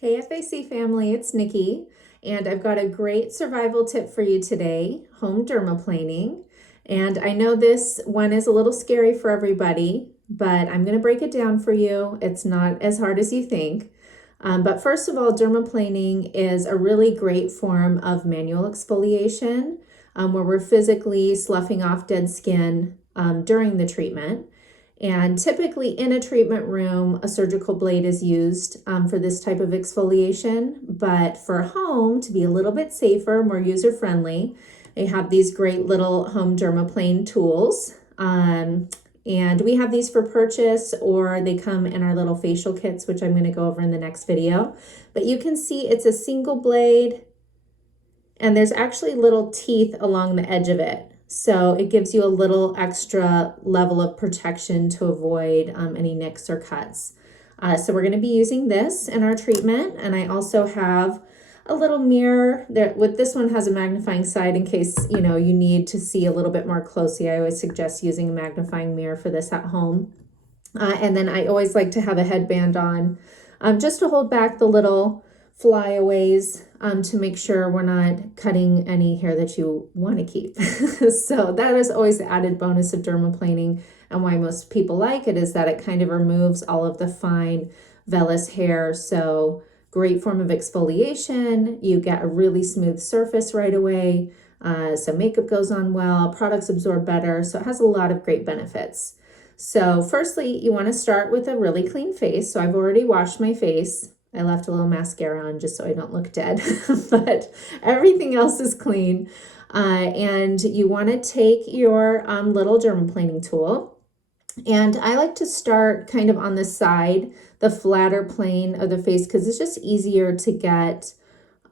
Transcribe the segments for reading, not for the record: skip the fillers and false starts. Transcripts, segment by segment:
Hey FAC family, it's Nikki, and I've got a great survival tip for you today, home dermaplaning. And I know this one is a little scary for everybody, but I'm going to break it down for you. It's not as hard as you think. But first of all, dermaplaning is a really great form of manual exfoliation where we're physically sloughing off dead skin during the treatment. And typically in a treatment room, a surgical blade is used for this type of exfoliation. But for home, to be a little bit safer, more user-friendly, they have these great little home dermaplane tools. And we have these for purchase, or they come in our little facial kits, which I'm going to go over in the next video. But you can see it's a single blade, and there's actually little teeth along the edge of it. So it gives you a little extra level of protection to avoid any nicks or cuts. So we're going to be using this in our treatment. And I also have a little mirror that with this one has a magnifying side in case you need to see a little bit more closely. I always suggest using a magnifying mirror for this at home. And then I always like to have a headband on just to hold back the little flyaways to make sure we're not cutting any hair that you want to keep. So that is always the added bonus of dermaplaning, and why most people like it is that it kind of removes all of the fine vellus hair. So great form of exfoliation. You get a really smooth surface right away. So makeup goes on well, products absorb better. So it has a lot of great benefits. So firstly, you want to start with a really clean face. So I've already washed my face. I left a little mascara on just so I don't look dead, but everything else is clean. And you want to take your little dermaplaning tool. And I like to start kind of on the side, the flatter plane of the face, because it's just easier to get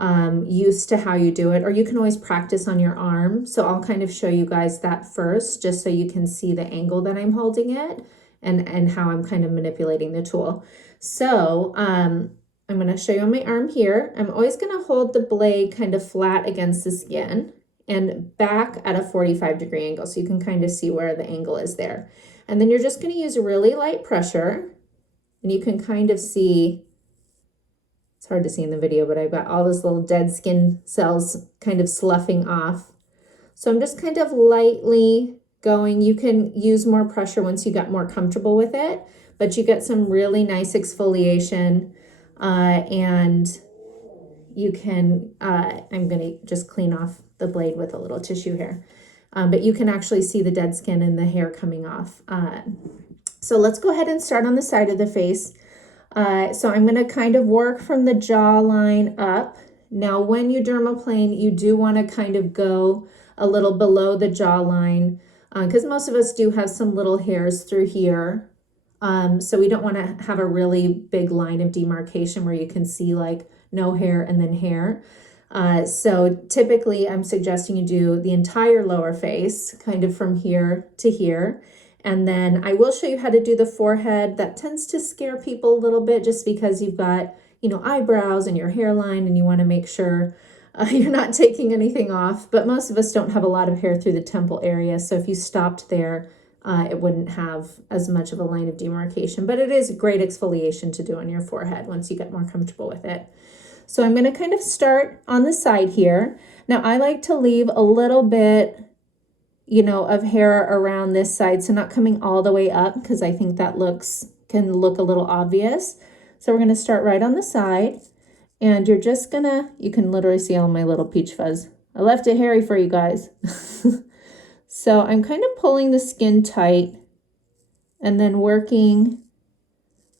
used to how you do it. Or you can always practice on your arm. So I'll kind of show you guys that first, just so you can see the angle that I'm holding it and how I'm kind of manipulating the tool. So I'm going to show you on my arm here. I'm always going to hold the blade kind of flat against the skin and back at a 45-degree angle, so you can kind of see where the angle is there. And then you're just going to use really light pressure, and you can kind of see, it's hard to see in the video, but I've got all those little dead skin cells kind of sloughing off. So I'm just kind of lightly going. You can use more pressure once you get more comfortable with it, but you get some really nice exfoliation. And you can, I'm going to just clean off the blade with a little tissue here. But you can actually see the dead skin and the hair coming off. So let's go ahead and start on the side of the face. So I'm going to kind of work from the jawline up. Now, when you dermaplane, you do want to kind of go a little below the jawline, because most of us do have some little hairs through here. So we don't want to have a really big line of demarcation where you can see like no hair and then hair. So typically I'm suggesting you do the entire lower face, kind of from here to here. And then I will show you how to do the forehead. That tends to scare people a little bit just because you've got, eyebrows and your hairline, and you want to make sure you're not taking anything off. But most of us don't have a lot of hair through the temple area. So if you stopped there, it wouldn't have as much of a line of demarcation, but it is great exfoliation to do on your forehead once you get more comfortable with it. So I'm going to kind of start on the side here. Now I like to leave a little bit, of hair around this side, so not coming all the way up, because I think that can look a little obvious. So we're going to start right on the side, and you're just you can literally see all my little peach fuzz. I left it hairy for you guys. So I'm kind of pulling the skin tight and then working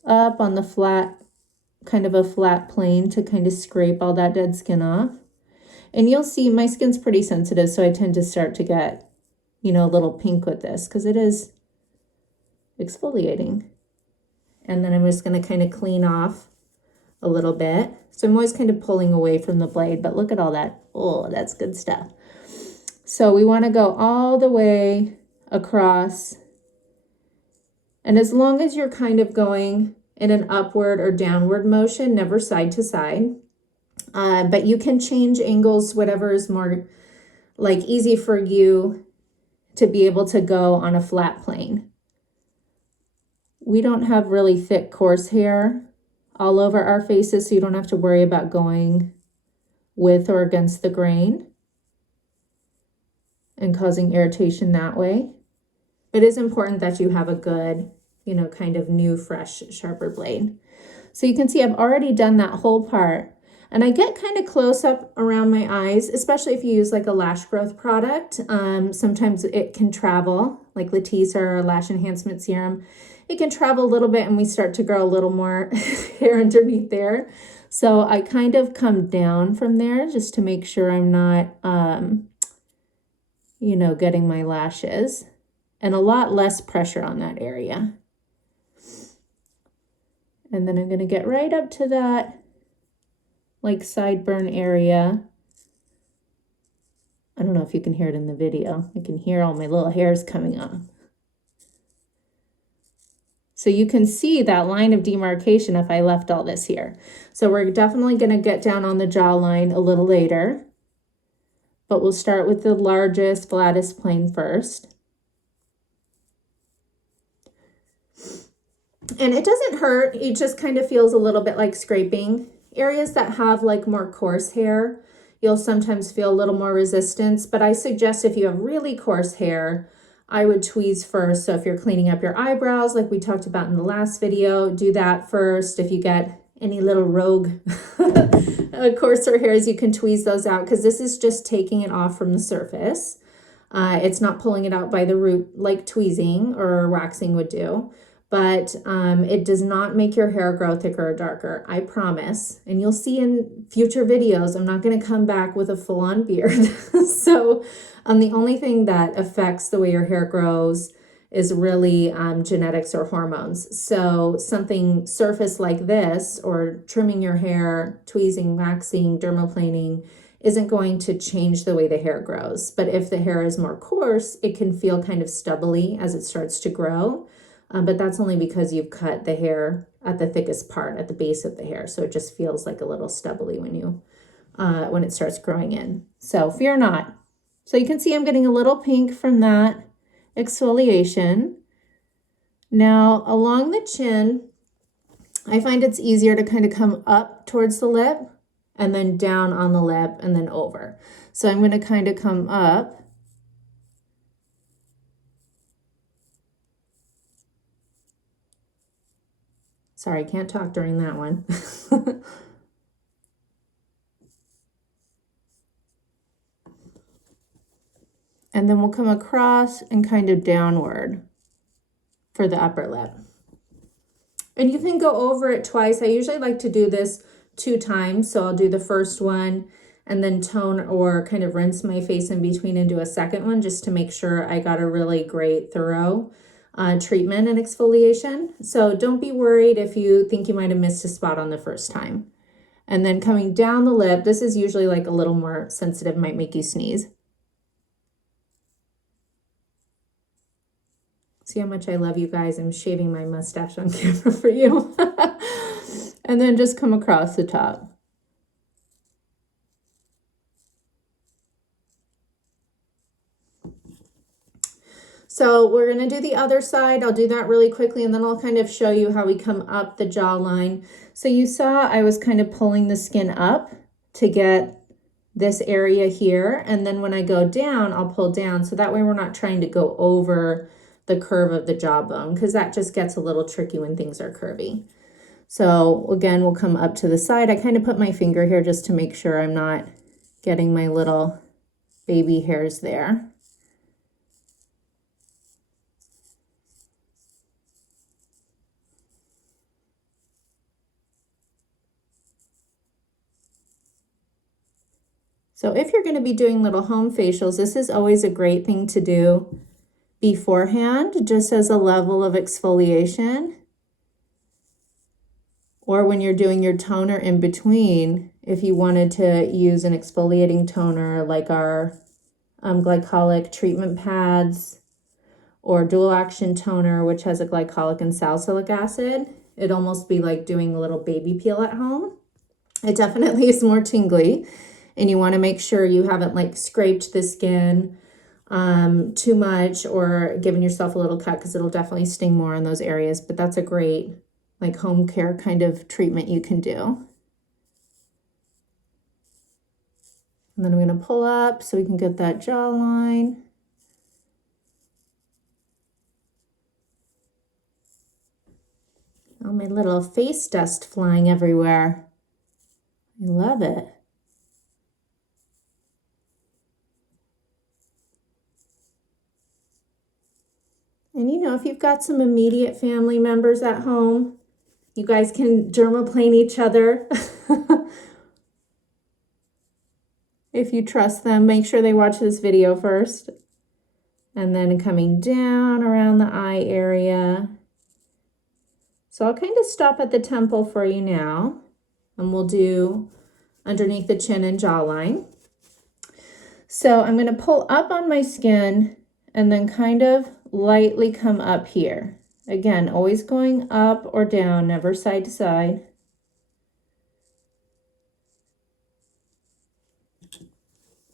up on the flat, kind of a flat plane to kind of scrape all that dead skin off. And you'll see my skin's pretty sensitive, so I tend to start to get, a little pink with this because it is exfoliating. And then I'm just going to kind of clean off a little bit. So I'm always kind of pulling away from the blade, but look at all that. Oh, that's good stuff. So we want to go all the way across. And as long as you're kind of going in an upward or downward motion, never side to side. But you can change angles, whatever is more easy for you to be able to go on a flat plane. We don't have really thick, coarse hair all over our faces so you don't have to worry about going with or against the grain and causing irritation that way. It is important that you have a good, kind of new, fresh, sharper blade. So you can see I've already done that whole part. And I get kind of close up around my eyes, especially if you use like a lash growth product. Sometimes it can travel, like Latisse or Lash Enhancement Serum. It can travel a little bit and we start to grow a little more hair underneath there. So I kind of come down from there just to make sure I'm not, getting my lashes. And a lot less pressure on that area. And then I'm going to get right up to that like sideburn area. I don't know if you can hear it in the video. I can hear all my little hairs coming off. So you can see that line of demarcation if I left all this here. So we're definitely going to get down on the jawline a little later. But we'll start with the largest, flattest plane first. And it doesn't hurt, it just kind of feels a little bit like scraping. Areas that have like more coarse hair, you'll sometimes feel a little more resistance, but I suggest if you have really coarse hair, I would tweeze first. So if you're cleaning up your eyebrows, like we talked about in the last video, do that first. If you get any little rogue coarser hairs, you can tweeze those out because this is just taking it off from the surface. It's not pulling it out by the root like tweezing or waxing would do. But it does not make your hair grow thicker or darker, I promise. And you'll see in future videos, I'm not going to come back with a full-on beard. So the only thing that affects the way your hair grows is really genetics or hormones. So something surface like this, or trimming your hair, tweezing, waxing, dermaplaning, isn't going to change the way the hair grows. But if the hair is more coarse, it can feel kind of stubbly as it starts to grow. But that's only because you've cut the hair at the thickest part, at the base of the hair. So it just feels like a little stubbly when it starts growing in. So fear not. So you can see I'm getting a little pink from that exfoliation. Now along the chin, I find it's easier to kind of come up towards the lip and then down on the lip and then over. So I'm going to kind of come up. Sorry, I can't talk during that one. And then we'll come across and kind of downward for the upper lip. And you can go over it twice. I usually like to do this 2 times. So I'll do the first one and then tone or kind of rinse my face in between and do a second one just to make sure I got a really great thorough treatment and exfoliation. So don't be worried if you think you might have missed a spot on the first time. And then coming down the lip, this is usually like a little more sensitive, might make you sneeze. See how much I love you guys. I'm shaving my mustache on camera for you. And then just come across the top. So we're going to do the other side. I'll do that really quickly and then I'll kind of show you how we come up the jawline. So you saw I was kind of pulling the skin up to get this area here. And then when I go down, I'll pull down. So that way we're not trying to go over the curve of the jawbone because that just gets a little tricky when things are curvy. So again, we'll come up to the side. I kind of put my finger here just to make sure I'm not getting my little baby hairs there. So if you're going to be doing little home facials, this is always a great thing to do beforehand, just as a level of exfoliation. Or when you're doing your toner in between, if you wanted to use an exfoliating toner like our glycolic treatment pads or dual action toner, which has a glycolic and salicylic acid, it'd almost be like doing a little baby peel at home. It definitely is more tingly. And you want to make sure you haven't like scraped the skin too much or given yourself a little cut because it'll definitely sting more in those areas. But that's a great like home care kind of treatment you can do. And then I'm going to pull up so we can get that jawline. Oh, my little face dust flying everywhere. I love it. And you know, if you've got some immediate family members at home, you guys can dermaplane each other. If you trust them, make sure they watch this video first. And then coming down around the eye area. So I'll kind of stop at the temple for you now, and we'll do underneath the chin and jawline. So I'm going to pull up on my skin and then kind of lightly come up here. Again, always going up or down, never side to side.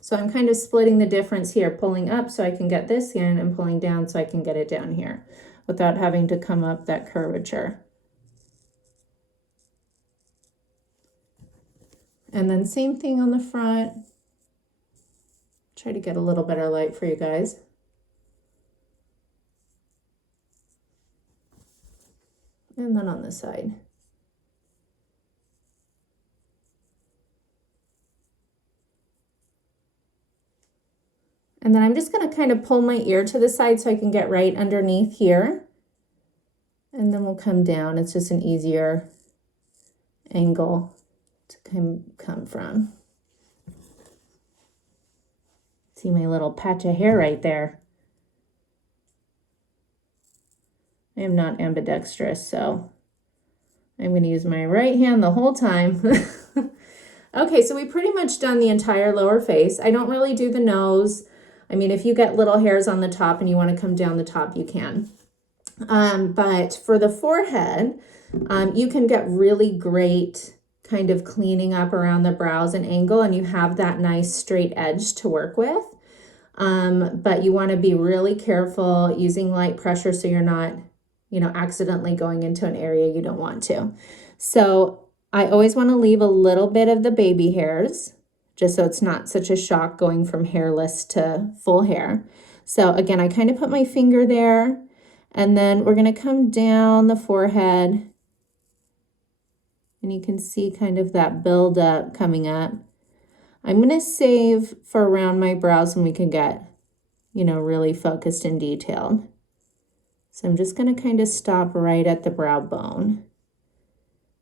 So I'm kind of splitting the difference here, pulling up so I can get this in and pulling down so I can get it down here without having to come up that curvature. And then same thing on the front. Try to get a little better light for you guys. And then on this side. And then I'm just going to kind of pull my ear to the side so I can get right underneath here. And then we'll come down. It's just an easier angle to come from. See my little patch of hair right there. I am not ambidextrous, so I'm going to use my right hand the whole time. Okay, so we pretty much done the entire lower face. I don't really do the nose. I mean, if you get little hairs on the top and you want to come down the top, you can. But for the forehead, you can get really great kind of cleaning up around the brows and angle, and you have that nice straight edge to work with. But you want to be really careful using light pressure so you're not, you know, accidentally going into an area you don't want to. So I always want to leave a little bit of the baby hairs, just so it's not such a shock going from hairless to full hair. So again, I kind of put my finger there, and then we're going to come down the forehead, and you can see kind of that build up coming up. I'm going to save for around my brows when we can get, you know, really focused and detailed. So I'm just going to kind of stop right at the brow bone.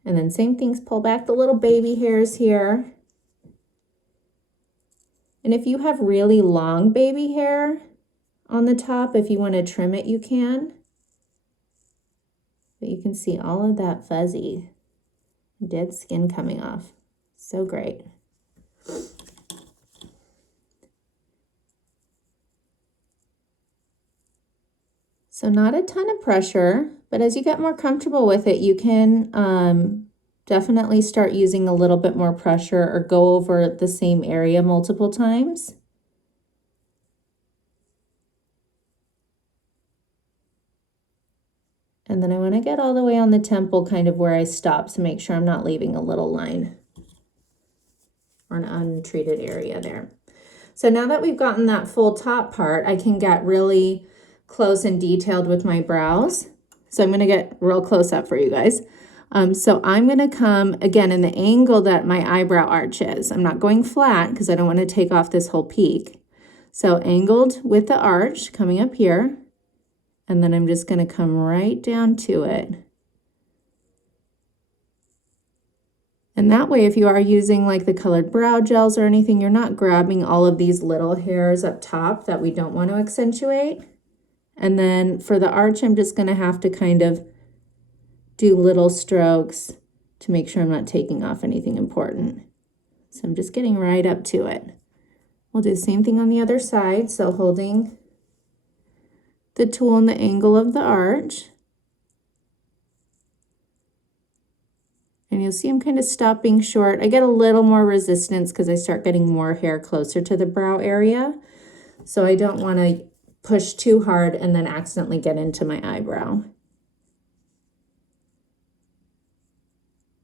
And then same things, pull back the little baby hairs here. And if you have really long baby hair on the top, if you want to trim it, you can. But you can see all of that fuzzy, dead skin coming off. So great. So not a ton of pressure, but as you get more comfortable with it, you can definitely start using a little bit more pressure or go over the same area multiple times. And then I want to get all the way on the temple, kind of where I stopped, to make sure I'm not leaving a little line or an untreated area there. So now that we've gotten that full top part, I can get really close and detailed with my brows. So I'm going to get real close up for you guys. So I'm going to come again in the angle that my eyebrow arch is. I'm not going flat because I don't want to take off this whole peak. So angled with the arch coming up here, and then I'm just going to come right down to it. And that way, if you are using like the colored brow gels or anything, you're not grabbing all of these little hairs up top that we don't want to accentuate. And then for the arch, I'm just going to have to kind of do little strokes to make sure I'm not taking off anything important. So I'm just getting right up to it. We'll do the same thing on the other side. So holding the tool in the angle of the arch. And you'll see I'm kind of stopping short. I get a little more resistance because I start getting more hair closer to the brow area. So I don't want to push too hard and then accidentally get into my eyebrow.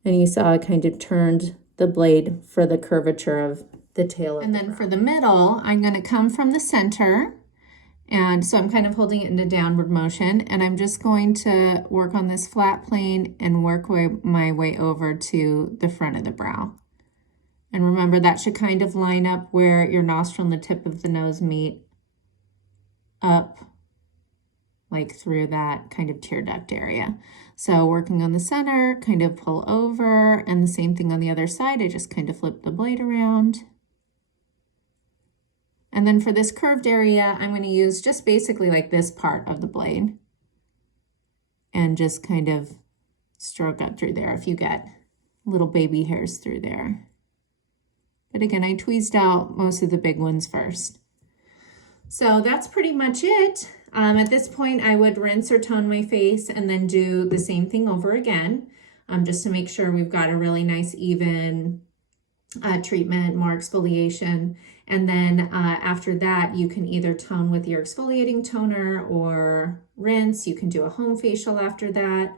And you saw I kind of turned the blade for the curvature of the tail of the brow. And then for the middle, I'm going to come from the center. And so I'm kind of holding it in a downward motion, and I'm just going to work on this flat plane and work my way over to the front of the brow. And remember, that should kind of line up where your nostril and the tip of the nose meet, up like through that kind of tear duct area. So working on the center, kind of pull over, and the same thing on the other side. I just kind of flip the blade around. And then for this curved area, I'm going to use just basically like this part of the blade and just kind of stroke up through there if you get little baby hairs through there. But again, I tweezed out most of the big ones first. So that's pretty much it. At this point, I would rinse or tone my face and then do the same thing over again, just to make sure we've got a really nice even treatment, more exfoliation. And then after that, you can either tone with your exfoliating toner or rinse. You can do a home facial after that.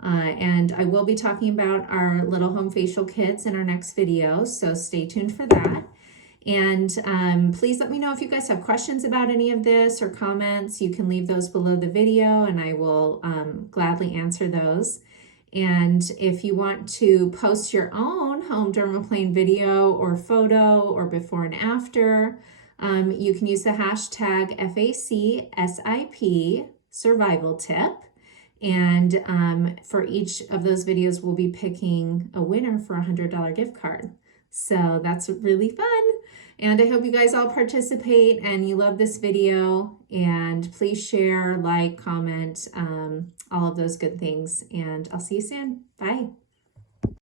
And I will be talking about our little home facial kits in our next video, so stay tuned for that. And please let me know if you guys have questions about any of this or comments. You can leave those below the video and I will gladly answer those. And if you want to post your own home dermaplane video or photo or before and after, you can use the hashtag FAC survival tip. And for each of those videos, we'll be picking a winner for a $100 gift card. So that's really fun. And I hope you guys all participate and you love this video. And please share, like, comment, all of those good things. And I'll see you soon. Bye.